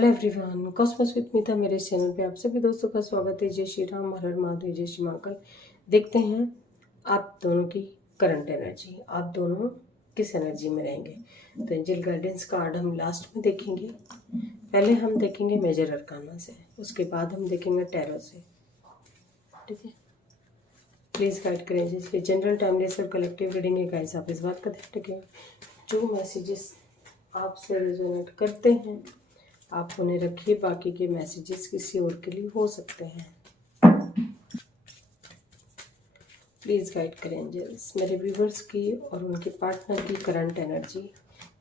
Hello everyone, Cosmos with मीता मेरे channel पे आप सभी दोस्तों का स्वागत है। जय श्री राम, हर हर महादेव, जय श्री महाकाल। देखते हैं आप दोनों की करंट एनर्जी, आप दोनों किस एनर्जी में रहेंगे। तो एंजल गाइडेंस कार्ड हम लास्ट में देखेंगे। पहले हम देखेंगे मेजर अरकाना से, उसके बाद हम देखेंगे टैरो से। ठीक है, प्लीज़ गाइड करें जिसके जनरल टाइमलेस और कलेक्टिव रीडिंग है। गाइस आप इस बात का ध्यान रखें, जो मैसेजेस आपसे रेजोनेट करते हैं आप उन्हें रखिए, बाकी के मैसेजेस किसी और के लिए हो सकते हैं। प्लीज़ गाइड करें एंजल्स मेरे व्यूवर्स की और उनके पार्टनर की करंट एनर्जी।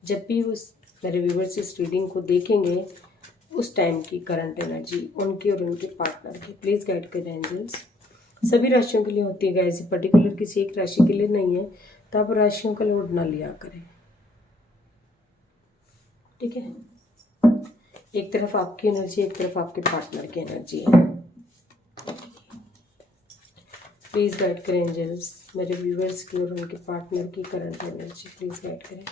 जब भी उस मेरे व्यूवर्स इस रीडिंग को देखेंगे उस टाइम की करंट एनर्जी उनकी और उनके पार्टनर की प्लीज़ गाइड करें एंजल्स। सभी राशियों के लिए होती है गाइस, पर्टिकुलर किसी एक राशि के लिए नहीं है, तो आप राशियों का लोड ना लिया करें। ठीक है, एक तरफ आपकी एनर्जी, एक तरफ आपके पार्टनर की एनर्जी है। प्लीज़ गाइड करें एंजल्स मेरे व्यूवर्स की और उनके पार्टनर की करंट एनर्जी, प्लीज़ गाइड करें।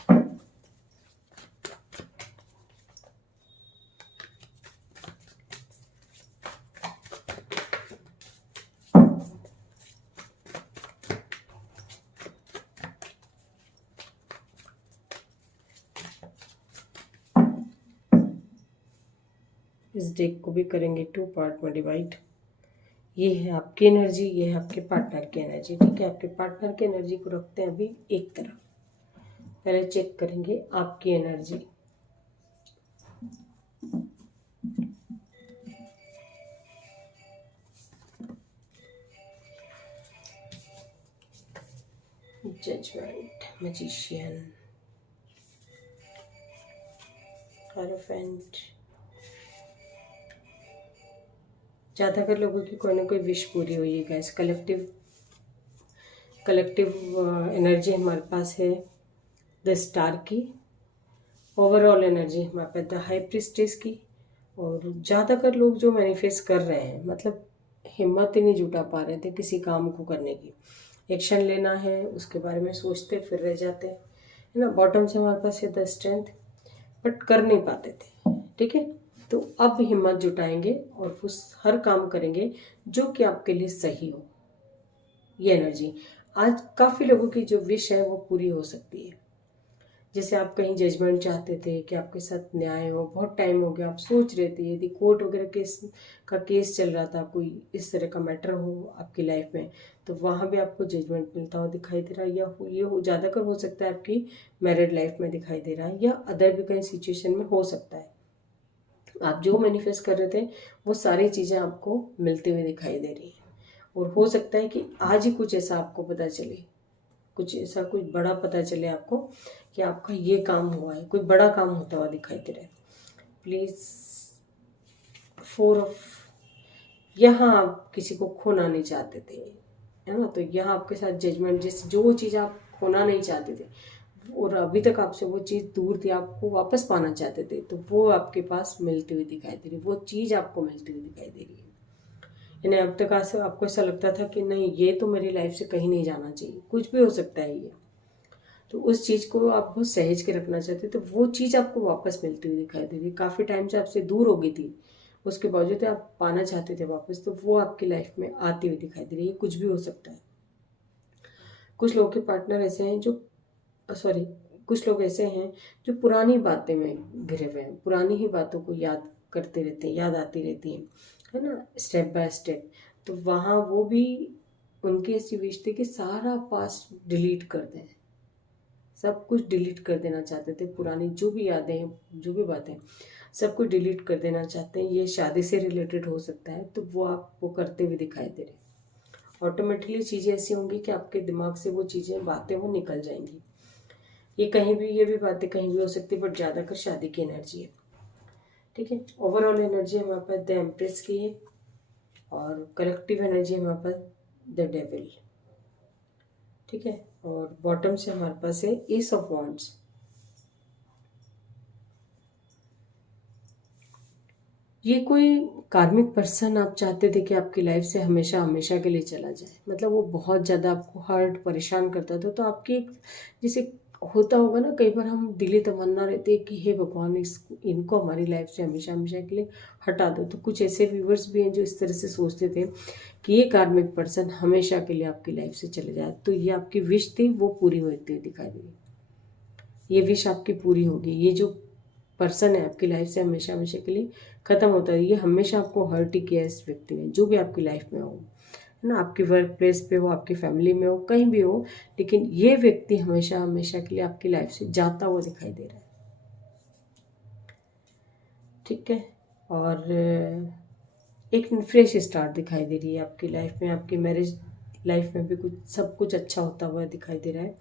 इस डेक को भी करेंगे 2 पार्ट में डिवाइड। ये है आपकी एनर्जी, ये है आपके पार्टनर की एनर्जी। ठीक है, आपके पार्टनर की एनर्जी को रखते हैं अभी एक तरफ। पहले चेक करेंगे आपकी एनर्जी। Judgement, magician, hierophant. ज़्यादातर लोगों की कोई ना कोई विश पूरी हुई है गाइस। कलेक्टिव एनर्जी हमारे पास है द स्टार की। ओवरऑल एनर्जी हमारे पास द हाई प्रिस्टेस की। और ज़्यादातर लोग जो मैनिफेस्ट कर रहे हैं, मतलब हिम्मत ही नहीं जुटा पा रहे थे किसी काम को करने की। एक्शन लेना है, उसके बारे में सोचते फिर रह जाते हैं, है ना। बॉटम से हमारे पास है द स्ट्रेंथ, बट कर नहीं पाते थे। ठीक है, तो अब हिम्मत जुटाएंगे और उस हर काम करेंगे जो कि आपके लिए सही हो। ये एनर्जी आज काफ़ी लोगों की जो विश है वो पूरी हो सकती है। जैसे आप कहीं जजमेंट चाहते थे कि आपके साथ न्याय हो, बहुत टाइम हो गया आप सोच रहे थे, यदि कोर्ट वगैरह केस चल रहा था, कोई इस तरह का मैटर हो आपकी लाइफ में, तो वहाँ भी आपको जजमेंट मिलता हो दिखाई दे रहा है। या ये ज़्यादातर हो सकता है आपकी मैरिड लाइफ में दिखाई दे रहा है, या अदर भी कहीं सिचुएशन में हो सकता है। आप जो मैनिफेस्ट कर रहे थे वो सारी चीज़ें आपको मिलती हुई दिखाई दे रही हैं। और हो सकता है कि आज ही कुछ ऐसा आपको पता चले, कुछ ऐसा कुछ बड़ा पता चले आपको कि आपका ये काम हुआ है, कोई बड़ा काम होता हुआ दिखाई दे रहा है। प्लीज़ 4 ऑफ, यहाँ आप किसी को खोना नहीं चाहते थे, है ना। तो यहाँ आपके साथ जजमेंट, जैसे जो चीज़ आप खोना नहीं चाहते थे और अभी तक आपसे वो चीज़ दूर थी, आपको वापस पाना चाहते थे, तो वो आपके पास मिलती हुई दिखाई दे रही, वो चीज़ आपको मिलती हुई दिखाई दे रही है। यानी अब तक आपको ऐसा लगता था कि नहीं, ये तो मेरी लाइफ से कहीं नहीं जाना चाहिए, कुछ भी हो सकता है ये, तो उस चीज़ को आप बहुत सहेज के रखना चाहते, तो वो चीज़ आपको वापस मिलती हुई दिखाई दे रही। काफ़ी टाइम से आपसे दूर हो गई थी, उसके बावजूद आप पाना चाहते थे वापस, तो वो आपकी लाइफ में आती हुई दिखाई दे रही है। कुछ भी हो सकता है। कुछ लोगों के पार्टनर ऐसे हैं जो कुछ लोग ऐसे हैं जो पुरानी बातें में घिरे हुए हैं, पुरानी ही बातों को याद करते रहते हैं, याद आती रहती हैं, है ना, स्टेप बाय स्टेप। तो वहाँ वो भी, उनकी ऐसी विश थी कि सारा पास्ट डिलीट कर दें, सब कुछ डिलीट कर देना चाहते थे, पुरानी जो भी यादें हैं, जो भी बातें, सब कुछ डिलीट कर देना चाहते हैं। ये शादी से रिलेटेड हो सकता है, तो वो आप वो करते हुए दिखाई दे रहे हैं। ऑटोमेटिकली चीज़ें ऐसी होंगी कि आपके दिमाग से वो चीज़ें, बातें वो निकल जाएंगी। ये भी बातें कहीं भी हो सकती है, बट ज़्यादातर शादी की एनर्जी है। ठीक है, ओवरऑल एनर्जी हमारे पास द एम्प्रेस की है और कलेक्टिव एनर्जी हमारे पास द डेविल। ठीक है, और बॉटम से हमारे पास है एस ऑफ वॉन्ड्स। ये कोई कार्मिक पर्सन आप चाहते थे कि आपकी लाइफ से हमेशा हमेशा के लिए चला जाए, मतलब वो बहुत ज़्यादा आपको हर्ट परेशान करता था, तो आपकी एक जैसे होता होगा ना, कई बार हम दिली तमन्ना रहती है कि हे भगवान इनको हमारी लाइफ से हमेशा हमेशा के लिए हटा दो। तो कुछ ऐसे व्यूवर्स भी हैं जो इस तरह से सोचते थे कि ये कार्मिक पर्सन हमेशा के लिए आपकी लाइफ से चले जाए। तो ये आपकी विश थी, वो पूरी होती हुई दिखाई दे रही। ये विश आपकी पूरी होगी। ये जो पर्सन है आपकी लाइफ से हमेशा हमेशा के लिए ख़त्म होता है। ये हमेशा आपको हर्ट ही किया है इस व्यक्ति ने, जो भी आपकी लाइफ में हो, है ना, आपकी वर्क प्लेस पे हो, आपकी फैमिली में हो, कहीं भी हो, लेकिन ये व्यक्ति हमेशा हमेशा के लिए आपकी लाइफ से जाता हुआ दिखाई दे रहा है। ठीक है। और एक फ्रेश स्टार्ट दिखाई दे रही है आपकी लाइफ में। आपकी मैरिज लाइफ में भी कुछ सब कुछ अच्छा होता हुआ दिखाई दे रहा है।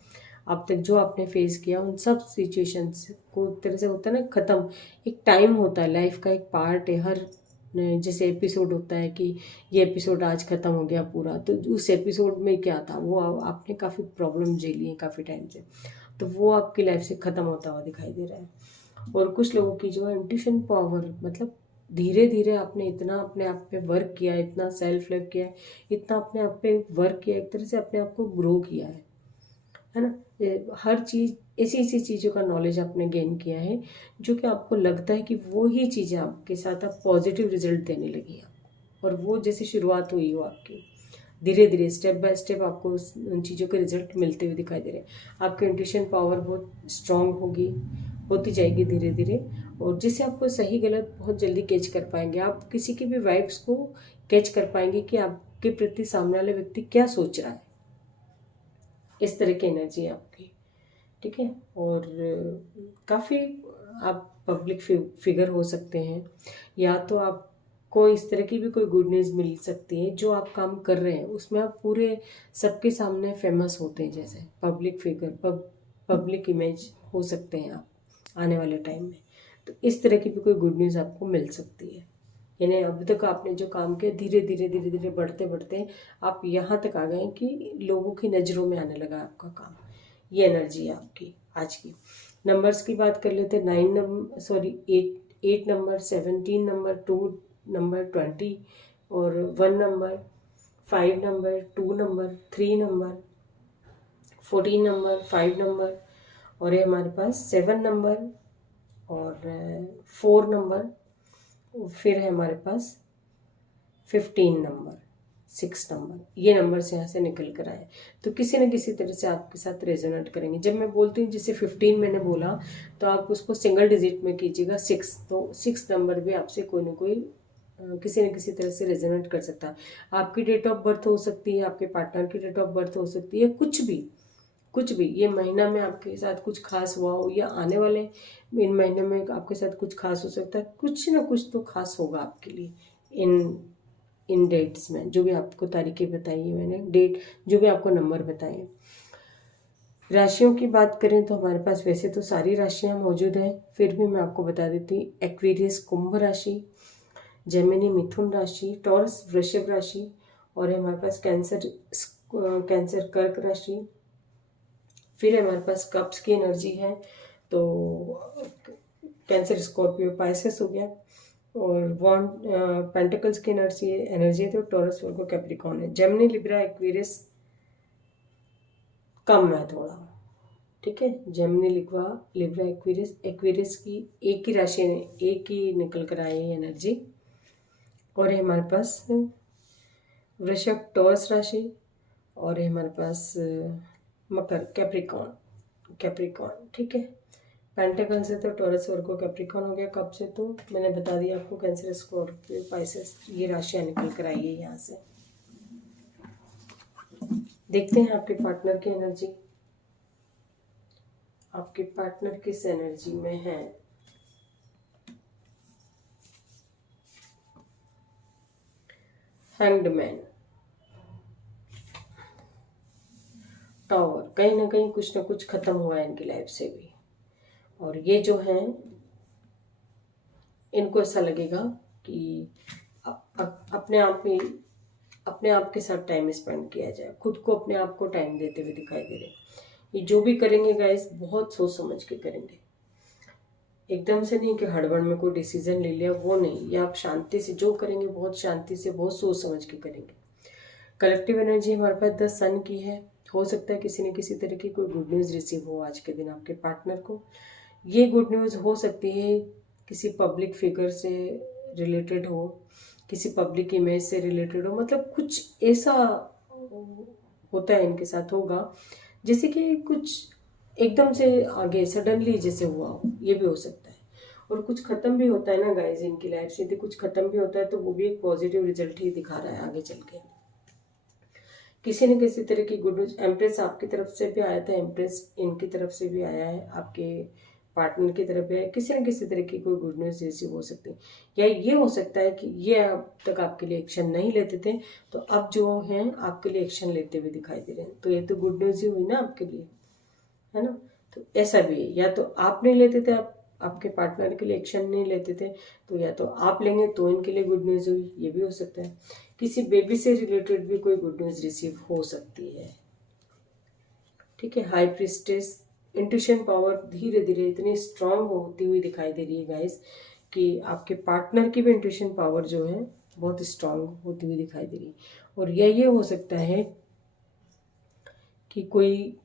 अब तक जो आपने फेस किया उन सब सिचुएशंस को एक तरह से होता है ना ख़त्म। एक टाइम होता है, लाइफ का एक पार्ट है। हर जैसे एपिसोड होता है कि ये एपिसोड आज ख़त्म हो गया पूरा, तो उस एपिसोड में क्या था, वो आपने काफ़ी प्रॉब्लम झेली है काफ़ी टाइम से, तो वो आपकी लाइफ से ख़त्म होता हुआ दिखाई दे रहा है। और कुछ लोगों की जो है इंट्यूशन पावर, मतलब धीरे धीरे आपने इतना अपने आप पे वर्क किया, इतना सेल्फ लव किया, इतना अपने आप पे वर्क किया, एक तरह से अपने आप को ग्रो किया है ना। हर चीज़ ऐसी ऐसी चीज़ों का नॉलेज आपने गेन किया है जो कि आपको लगता है कि वो ही चीज़ें आपके साथ अब पॉजिटिव रिजल्ट देने लगी हैं। और वो जैसे शुरुआत हुई हो आपकी, धीरे धीरे स्टेप बाय स्टेप आपको उन चीज़ों के रिजल्ट मिलते हुए दिखाई दे रहे हैं। आपकी इंट्यूशन पावर बहुत स्ट्रांग होती जाएगी धीरे धीरे, और जिससे आपको सही गलत बहुत जल्दी कैच कर पाएंगे। आप किसी की भी वाइब्स को कैच कर पाएंगे कि आपके प्रति सामने वाले व्यक्ति क्या सोच रहा है। इस तरह की एनर्जी है आपकी। ठीक है। और काफ़ी आप पब्लिक फिगर हो सकते हैं, या तो आपको इस तरह की भी कोई गुड न्यूज़ मिल सकती है। जो आप काम कर रहे हैं उसमें आप पूरे सबके सामने फेमस होते हैं, जैसे पब्लिक फिगर, पब्लिक इमेज हो सकते हैं आप आने वाले टाइम में। तो इस तरह की भी कोई गुड न्यूज़ आपको मिल सकती है। यानी अभी तक आपने जो काम किया, धीरे धीरे धीरे धीरे बढ़ते बढ़ते आप यहाँ तक आ गए कि लोगों की नज़रों में आने लगा आपका काम। ये एनर्जी है आपकी आज की। नंबर्स की बात कर लेते हैं। 8 नंबर, 17 नंबर, 2 नंबर, 20 और 1 number, 5 number, 2 number, 3 number, 14 number, 5 number, और ये हमारे पास 7 नंबर और 4 नंबर, फिर है हमारे पास 15 नंबर, 6 नंबर। ये नंबर्स यहाँ से निकल कर आए, तो किसी न किसी तरह से आपके साथ रेजोनेट करेंगे। जब मैं बोलती हूँ जैसे 15 मैंने बोला, तो आप उसको सिंगल डिजिट में कीजिएगा 6, तो 6 नंबर भी आपसे कोई ना कोई किसी न किसी तरह से रेजोनेट कर सकता है। आपकी डेट ऑफ बर्थ हो सकती है, आपके पार्टनर की डेट ऑफ बर्थ हो सकती है, कुछ भी ये महीना में आपके साथ कुछ खास हुआ हो, या आने वाले इन महीने में आपके साथ कुछ खास हो सकता है। कुछ ना कुछ तो खास होगा आपके लिए इन डेट्स में, जो भी आपको तारीखें बताई है मैंने, डेट जो भी आपको नंबर बताए। राशियों की बात करें तो हमारे पास वैसे तो सारी राशियां मौजूद हैं, फिर भी मैं आपको बता देती हूँ। एक्वेरियस कुंभ राशि, जेमिनी मिथुन राशि, टॉरस वृषभ राशि, और है हमारे पास कैंसर कर्क राशि। फिर है हमारे पास कप्स की एनर्जी है, तो कैंसर स्कॉर्पियो पाइसेस हो गया, और वॉन्ड पेंटिकल्स की एनर्जी है तो टॉरस वर्गो कैप्रिकॉर्न है। जेमिनी लिब्रा एक्वेरियस कम है थोड़ा। ठीक है। जेमिनी लिब्रा एक्वेरियस की एक ही निकल कर आई है एनर्जी। और है हमारे पास वृषभ टॉरस राशि, और है हमारे पास मकर कैप्रिकॉर्न। ठीक है। पेंटाकल से तो टॉरस वर्गो कैप्रिकॉर्न हो गया। कब से तो मैंने बता दिया आपको, कैंसर स्कॉर्पियो पाइसेस, ये राशियां निकल कर आई है यहाँ से। देखते हैं आपके पार्टनर की एनर्जी। आपके पार्टनर किस एनर्जी में है। हैंग्ड मैन, टावर, कहीं ना कहीं कुछ ना कुछ खत्म हुआ है इनकी लाइफ से भी, और ये जो हैं इनको ऐसा लगेगा कि अपने आप के साथ टाइम स्पेंड किया जाए, खुद को अपने आप को टाइम देते हुए दिखाई दे रहे। ये जो भी करेंगे गाइस, बहुत सोच समझ के करेंगे, एकदम से नहीं कि हड़बड़ में कोई डिसीजन ले लिया, वो नहीं। ये आप शांति से जो करेंगे, बहुत शांति से, बहुत सोच समझ के करेंगे। कलेक्टिव एनर्जी हमारे पास 10 सन की है, हो सकता है किसी न किसी तरह की कोई गुड न्यूज़ रिसीव हो आज के दिन आपके पार्टनर को। ये गुड न्यूज़ हो सकती है किसी पब्लिक फिगर से रिलेटेड हो, किसी पब्लिक इमेज से रिलेटेड हो, मतलब कुछ ऐसा होता है इनके साथ होगा जैसे कि कुछ एकदम से आगे सडनली जैसे हुआ हो, ये भी हो सकता है। और कुछ खत्म भी होता है ना गाइज इनकी लाइफ से, यदि कुछ खत्म भी होता है तो वो भी एक पॉजिटिव रिजल्ट ही दिखा रहा है आगे चल के। किसी न किसी तरह की गुड न्यूज, एम्प्रेस आपकी तरफ से भी आया था, एम्प्रेस इनकी तरफ से भी आया है, आपके पार्टनर की तरफ है, किसी न किसी तरह की कोई गुड न्यूज रिसीव हो सकती है। या ये हो सकता है कि ये अब तक आपके लिए एक्शन नहीं लेते थे तो अब जो हैं आपके लिए एक्शन लेते हुए दिखाई दे रहे हैं, तो ये तो गुड न्यूज ही हुई ना आपके लिए, है ना। तो ऐसा भी है, या तो आप नहीं लेते थे, आप आपके पार्टनर के लिए एक्शन नहीं लेते थे, तो या तो आप लेंगे तो इनके लिए गुड न्यूज़ हुई, ये भी हो सकता है। किसी बेबी से रिलेटेड भी कोई गुड न्यूज़ रिसीव हो सकती है, ठीक है। हाई प्रिस्टेस इंट्यूशन पावर धीरे धीरे इतनी स्ट्रांग होती हुई दिखाई दे रही है गाइस कि आपके पार्टनर की भी इंट्यूशन पावर जो है बहुत स्ट्रांग होती हुई दिखाई दे रही है। और ये हो सकता है कि कोई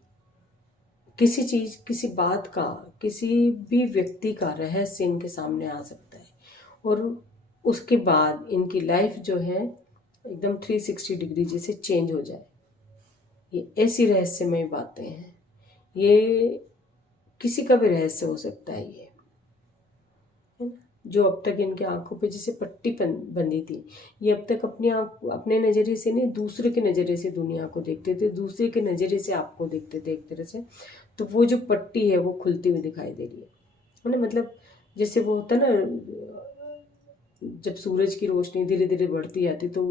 किसी चीज, किसी बात का, किसी भी व्यक्ति का रहस्य इनके सामने आ सकता है और उसके बाद इनकी लाइफ जो है एकदम 360 डिग्री जैसे चेंज हो जाए। ये ऐसी रहस्यमय बातें हैं, ये किसी का भी रहस्य हो सकता है, ये है ना। जो अब तक इनके आंखों पे जैसे पट्टी बंधी थी, ये अब तक अपनी आंख, अपने नज़रिए से नहीं दूसरे के नज़रिए से दुनिया को देखते थे, दूसरे के नज़रिए से आपको देखते थे एक तरह से। तो वो जो पट्टी है वो खुलती हुई दिखाई दे रही है ना। मतलब जैसे वो होता है ना, जब सूरज की रोशनी धीरे धीरे बढ़ती जाती तो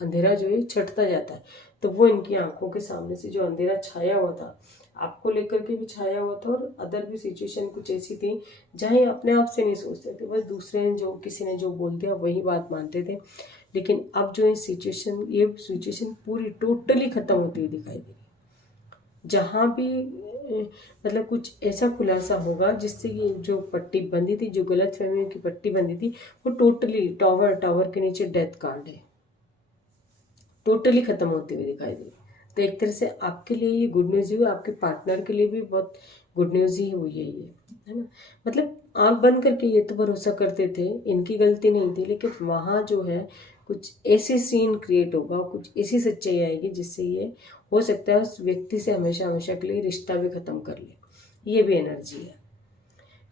अंधेरा जो है छटता जाता है, तो वो इनकी आंखों के सामने से जो अंधेरा छाया हुआ था, आपको लेकर के भी छाया हुआ था और अदर भी सिचुएशन कुछ ऐसी थी जहाँ ये अपने आप से नहीं सोचते थे, बस दूसरे ने जो, किसी ने जो बोल दिया वही बात मानते थे। लेकिन अब जो ये सिचुएशन पूरी टोटली खत्म होती हुई दिखाई दे रही है। जहाँ भी मतलब कुछ ऐसा खुलासा होगा जिससे ये जो पट्टी बंदी थी, जो गलत फहमियों की पट्टी बंदी थी, वो टोटली टावर के नीचे डेथ कार्ड है, टोटली खत्म होती हुई दिखाई दे। तो एक तरह से आपके लिए ये गुड न्यूज़ ही हुई, आपके पार्टनर के लिए भी बहुत गुड न्यूज़ ही हुई ये, है ना। मतलब आंख बंद करके ये तो भरोसा करते थे, इनकी गलती नहीं थी, लेकिन वहाँ जो है कुछ ऐसे सीन क्रिएट होगा, कुछ ऐसी सच्चाई आएगी जिससे ये हो सकता है उस व्यक्ति से हमेशा हमेशा के लिए रिश्ता भी ख़त्म कर ले। ये भी एनर्जी है,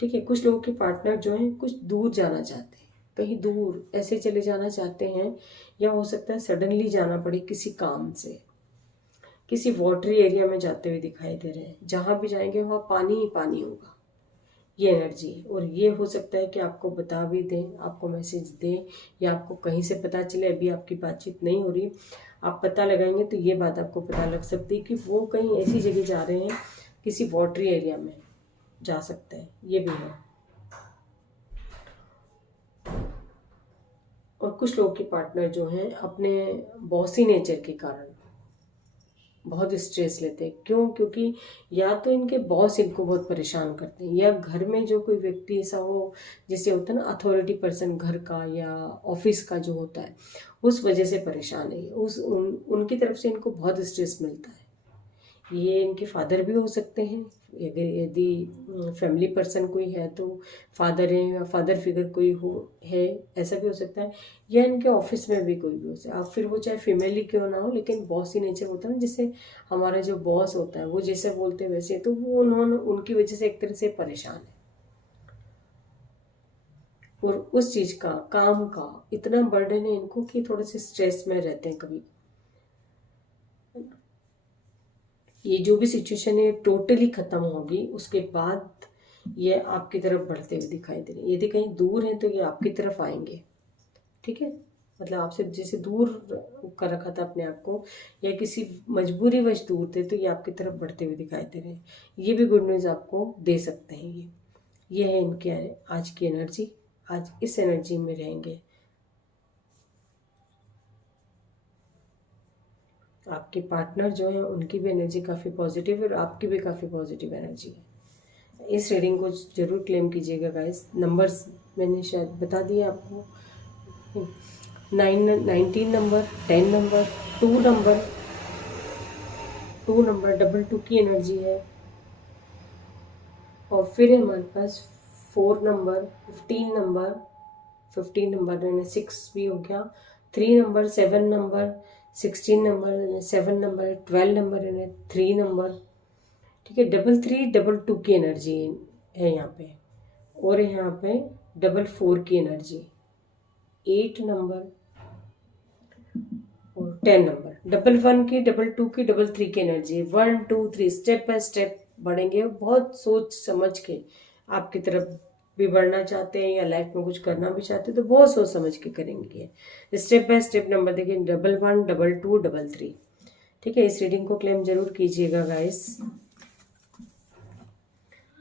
ठीक है। कुछ लोगों के पार्टनर जो हैं कुछ दूर जाना चाहते हैं, कहीं दूर ऐसे चले जाना चाहते हैं, या हो सकता है सडनली जाना पड़े किसी काम से, किसी वाटरी एरिया में जाते हुए दिखाई दे रहे हैं, जहाँ भी जाएंगे वहाँ पानी ही पानी होगा, ये एनर्जी है। और ये हो सकता है कि आपको बता भी दें, आपको मैसेज दें, या आपको कहीं से पता चले, अभी आपकी बातचीत नहीं हो रही, आप पता लगाएंगे तो ये बात आपको पता लग सकती है कि वो कहीं ऐसी जगह जा रहे हैं, किसी वाटरी एरिया में जा सकते हैं, ये भी है। और कुछ लोगों के पार्टनर जो हैं अपने बॉसी नेचर के कारण बहुत स्ट्रेस लेते हैं। क्यों? क्योंकि या तो इनके बॉस इनको बहुत परेशान करते हैं, या घर में जो कोई व्यक्ति ऐसा हो, जैसे होता है ना अथॉरिटी पर्सन घर का या ऑफिस का जो होता है, उस वजह से परेशान है, उनकी तरफ से इनको बहुत स्ट्रेस मिलता है। ये इनके फादर भी हो सकते हैं, यदि फैमिली पर्सन कोई है तो फादर है, या फादर फिगर कोई हो है, ऐसा भी हो सकता है। या इनके ऑफिस में भी कोई भी हो सकता है, अब फिर वो चाहे फीमेल ही क्यों ना हो, लेकिन बॉस ही नेचर होता है ना, जिससे हमारा जो बॉस होता है वो जैसे बोलते हैं वैसे, तो वो उनकी वजह से एक तरह से परेशान है। और उस चीज़ का, काम का इतना बर्डन है इनको कि थोड़े से स्ट्रेस में रहते हैं कभी। ये जो भी सिचुएशन है टोटली ख़त्म होगी, उसके बाद ये आपकी तरफ बढ़ते हुए दिखाई दे रहे हैं। यदि कहीं दूर हैं तो ये आपकी तरफ आएंगे, ठीक है। मतलब आपसे जैसे दूर कर रखा था अपने आप को, या किसी मजबूरी वश दूर थे, तो ये आपकी तरफ बढ़ते हुए दिखाई दे रहे हैं। ये भी गुड न्यूज़ आपको दे सकते हैं। ये है इनके आज की एनर्जी, आज इस एनर्जी में रहेंगे। आपके पार्टनर जो है उनकी भी एनर्जी काफ़ी पॉजिटिव है और आपकी भी काफ़ी पॉजिटिव एनर्जी है। इस रीडिंग को ज़रूर क्लेम कीजिएगा गाइस। नंबर्स मैंने शायद बता दिया आपको, 19 number, 10 number, 2 number, 2 number, double 2 की एनर्जी है। और फिर है हमारे पास 4 नंबर, 15 नंबर यानी 6 भी हो गया, 3 नंबर, 7 नंबर, 16 नंबर यानी 7 नंबर, 12 नंबर यानी 3 नंबर। ठीक है, डबल 3 डबल 2 की एनर्जी है यहाँ पे। और यहाँ पे डबल 4 की एनर्जी, 8 नंबर और 10 नंबर, डबल 1 की, डबल 2 की, डबल 3 की एनर्जी। 1 2 3 स्टेप बाय स्टेप बढ़ेंगे। बहुत सोच समझ के आपकी तरफ भी बढ़ना चाहते हैं या लाइफ में कुछ करना भी चाहते हैं तो बहुत सोच समझ के करेंगे। स्टेप बाय स्टेप नंबर देखिए, डबल 1 डबल 2 डबल 3। ठीक है, इस रीडिंग को क्लेम जरूर कीजिएगा गाइस।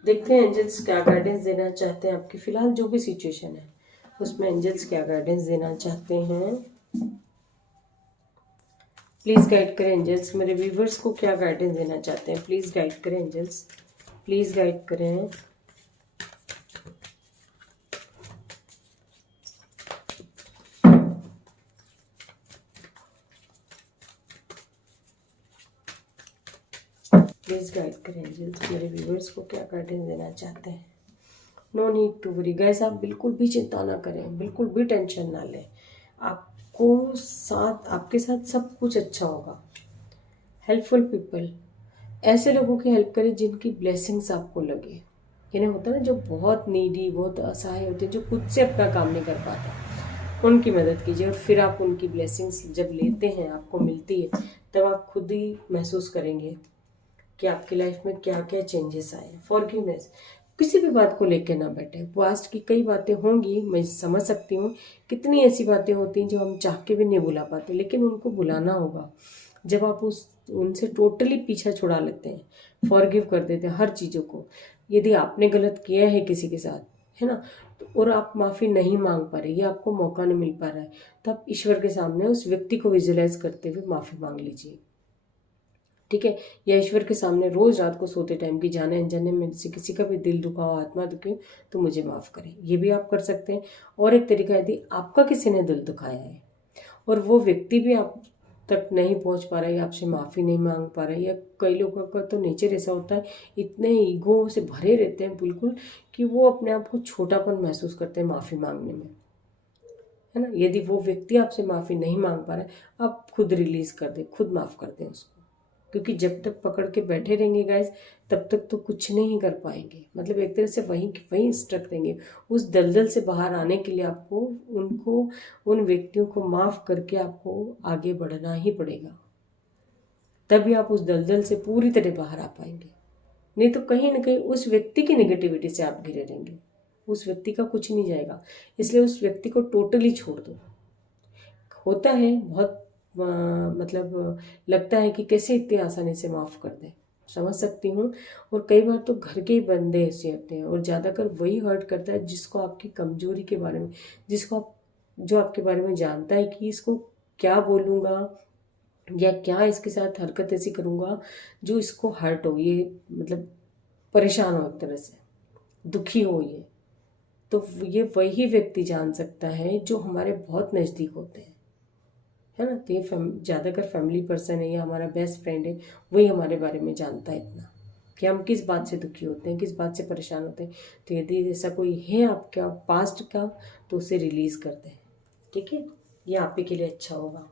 देखते हैं एंजल्स क्या गाइडेंस देना चाहते हैं आपकी फिलहाल जो भी सिचुएशन है उसमें एंजल्स क्या गाइडेंस देना चाहते हैं। प्लीज गाइड करें एंजल्स, मेरे व्यूवर्स को क्या गाइडेंस देना चाहते हैं। प्लीज गाइड करें एंजल्स, प्लीज गाइड करें। प्लीज गाइड करें एंजल्स, मेरे व्यूवर्स को क्या गाइडेंस देना चाहते हैं। No need to worry guys, आप बिल्कुल भी चिंता ना करें, बिल्कुल भी टेंशन ना लें। आपके साथ सब कुछ अच्छा होगा। हेल्पफुल पीपल, ऐसे लोगों की हेल्प करें जिनकी ब्लेसिंग्स आपको लगे। यानी होता है ना जो बहुत नीडी, बहुत असहाय होते हैं, जो खुद से अपना काम नहीं कर पाते, उनकी मदद कीजिए। और फिर आप उनकी ब्लेसिंग्स जब लेते हैं, आपको मिलती है, तब आप खुद ही महसूस करेंगे कि आपकी लाइफ में क्या क्या चेंजेस आए। फॉरगिवनेस, किसी भी बात को लेकर ना बैठे। पास्ट की कई बातें होंगी, मैं समझ सकती हूँ, कितनी ऐसी बातें होती हैं जो हम चाह के भी नहीं भुला पाते, लेकिन उनको भुलाना होगा। जब आप उनसे टोटली पीछा छुड़ा लेते हैं, फॉरगिव कर देते हैं हर चीज़ों को। यदि आपने गलत किया है किसी के साथ, है ना, तो और आप माफ़ी नहीं मांग पा रहे या आपको मौका नहीं मिल पा रहा है, तो आप ईश्वर के सामने उस व्यक्ति को विजुलाइज करते हुए माफ़ी मांग लीजिए। ठीक है, या ईश्वर के सामने रोज रात को सोते टाइम की जाने अनजाने में से किसी का भी दिल दुखा हो, आत्मा दुखी हो, तो मुझे माफ़ करें, ये भी आप कर सकते हैं। और एक तरीका, यदि आपका किसी ने दिल दुखाया है और वो व्यक्ति भी आप तक नहीं पहुंच पा रहा है या आपसे माफ़ी नहीं मांग पा रहा है, या कई लोगों का तो नेचर ऐसा होता है, इतने ईगो से भरे रहते हैं बिल्कुल कि वो अपने आप को छोटापन महसूस करते हैं माफ़ी मांगने में, है ना। यदि वो व्यक्ति आपसे माफ़ी नहीं मांग पा रहा है, आप खुद रिलीज कर दें, खुद माफ़ कर दें उसको। क्योंकि जब तक पकड़ के बैठे रहेंगे गाइस, तब तक तो कुछ नहीं कर पाएंगे। मतलब एक तरह से वहीं वहीं स्ट्रक रहेंगे। उस दलदल से बाहर आने के लिए आपको उन व्यक्तियों को माफ़ करके आपको आगे बढ़ना ही पड़ेगा, तभी आप उस दलदल से पूरी तरह बाहर आ पाएंगे। नहीं तो कहीं ना कहीं उस व्यक्ति की नेगेटिविटी से आप घिरे रहेंगे, उस व्यक्ति का कुछ नहीं जाएगा। इसलिए उस व्यक्ति को टोटली छोड़ दो। होता है बहुत मतलब लगता है कि कैसे इतनी आसानी से माफ़ कर दें, समझ सकती हूँ। और कई बार तो घर के ही बंदे ऐसे होते हैं, और ज़्यादातर वही हर्ट करता है जिसको आपकी कमजोरी के बारे में, जो आपके बारे में जानता है कि इसको क्या बोलूँगा या क्या इसके साथ हरकत ऐसी करूँगा जो इसको हर्ट हो, ये मतलब परेशान हो, एक तरह से दुखी हो ये। तो ये वही व्यक्ति जान सकता है जो हमारे बहुत नज़दीक होते हैं, है ना। तो ये ज़्यादातर फैमिली पर्सन है या हमारा बेस्ट फ्रेंड है, वही हमारे बारे में जानता है इतना कि हम किस बात से दुखी होते हैं, किस बात से परेशान होते हैं। तो यदि ऐसा कोई है आपका पास्ट का, तो उसे रिलीज़ कर दें। ठीक है, ये आप ही के लिए अच्छा होगा।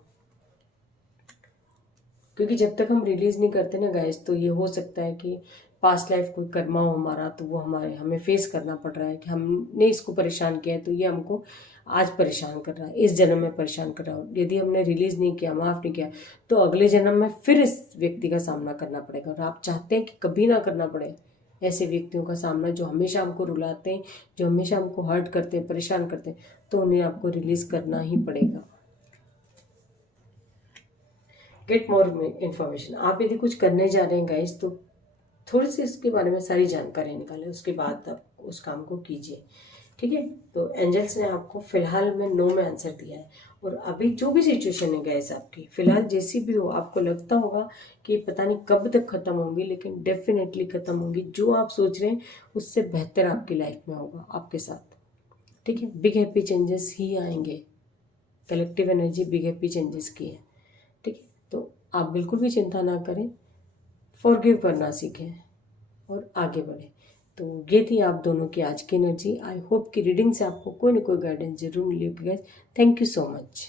क्योंकि जब तक हम रिलीज़ नहीं करते ना गाइस, तो ये हो सकता है कि पास्ट लाइफ कोई कर्मा हो हमारा, तो वो हमें फेस करना पड़ रहा है कि हमने इसको परेशान किया है, तो ये हमको आज परेशान कर रहा है, इस जन्म में परेशान कर रहा हो। यदि हमने रिलीज़ नहीं किया, माफ़ नहीं किया, तो अगले जन्म में फिर इस व्यक्ति का सामना करना पड़ेगा। और आप चाहते हैं कि कभी ना करना पड़े ऐसे व्यक्तियों का सामना जो हमेशा हमको रुलाते हैं, जो हमेशा हमको हर्ट करते हैं, परेशान करते हैं, तो उन्हें आपको रिलीज़ करना ही पड़ेगा। गेट मोर इन्फॉर्मेशन, आप यदि कुछ करने जा रहे हैं गाइस, तो थोड़ी सी इसके बारे में सारी जानकारी निकालें, उसके बाद आप उस काम को कीजिए। ठीक है, तो एंजल्स ने आपको फिलहाल में नो में आंसर दिया है। और अभी जो भी सिचुएशन है गाइस आपकी, फिलहाल जैसी भी हो, आपको लगता होगा कि पता नहीं कब तक खत्म होंगी, लेकिन डेफिनेटली खत्म होंगी। जो आप सोच रहे हैं उससे बेहतर आपकी लाइफ में होगा आपके साथ। ठीक है, बिग हैप्पी चेंजेस ही आएंगे। Collective energy big happy changes की है। ठीक है, तो आप बिल्कुल भी चिंता ना करें। फॉरगिव करना सीखें और आगे बढ़ें। तो ये थी आप दोनों की आज की एनर्जी। आई होप कि रीडिंग से आपको कोई ना कोई गाइडेंस जरूर मिली होगी guys. Thank you so much.